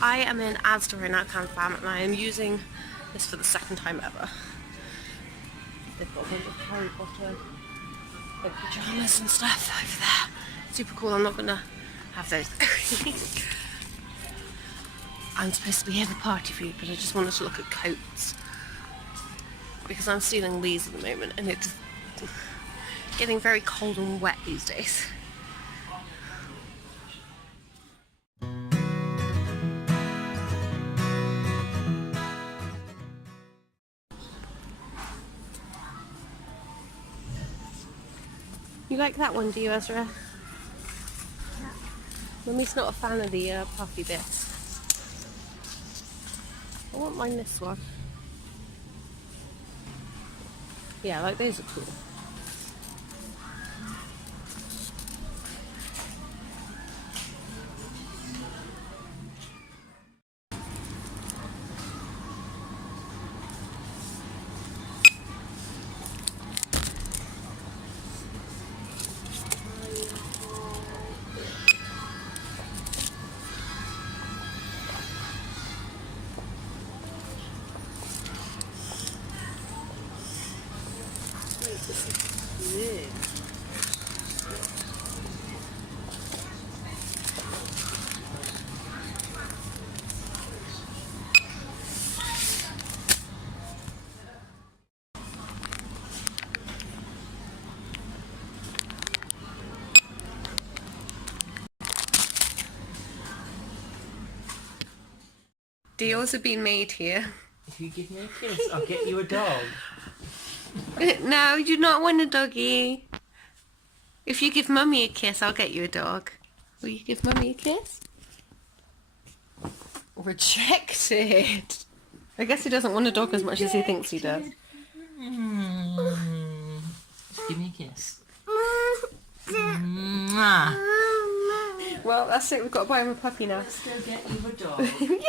I am in Asda right now, fam, and I am using this for the second time ever. They've got a bunch of Harry Potter like pyjamas and stuff over there. Super cool. I'm not gonna have those. I'm supposed to be here for party food, but I just wanted to look at coats because I'm stealing these at the moment, and it's getting very cold and wet these days. You like that one, do you, Ezra? Yeah. Mummy's not a fan of the puffy bits. I won't mind this one. Yeah, like those are cool. Deals have been made here. If you give me a kiss, I'll get you a dog. No, you do not want a doggy. If you give Mummy a kiss, I'll get you a dog. Will you give Mummy a kiss? Rejected. I guess he doesn't want a dog as much as he thinks he does. Just give me a kiss. Well, that's it. We've got to buy him a puppy now. Let's go get you a dog. Yay!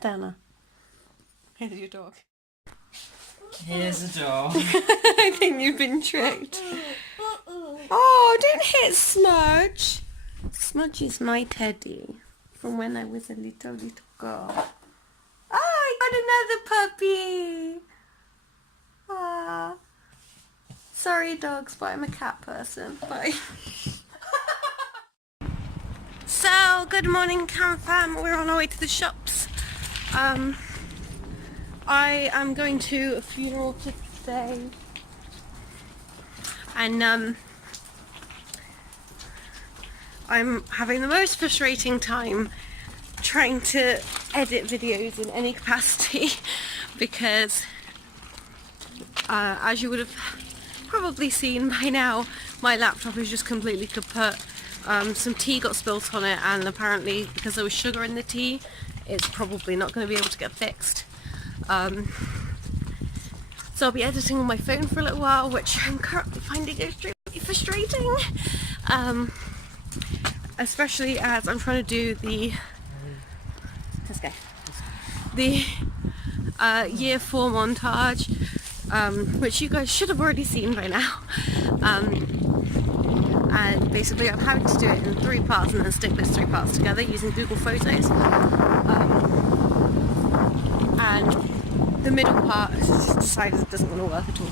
Dana, here's your dog. Here's a dog. I think you've been tricked. Oh, don't hit Smudge. Smudge is my teddy from when I was a little girl. Oh, I got another puppy. Ah. Sorry, dogs, but I'm a cat person. Bye. So, good morning, Cam fam. We're on our way to the shops. I am going to a funeral today, and I'm having the most frustrating time trying to edit videos in any capacity because as you would have probably seen by now, my laptop is just completely kaput. Some tea got spilt on it, and apparently because there was sugar in the tea, it's probably not going to be able to get fixed. So I'll be editing on my phone for a little while, which I'm currently finding extremely frustrating. Especially as I'm trying to do the year 4 montage, which you guys should have already seen by now. And basically I'm having to do it in 3 parts and then stick those 3 parts together using Google Photos. And the middle part has just decided it doesn't want to work at all.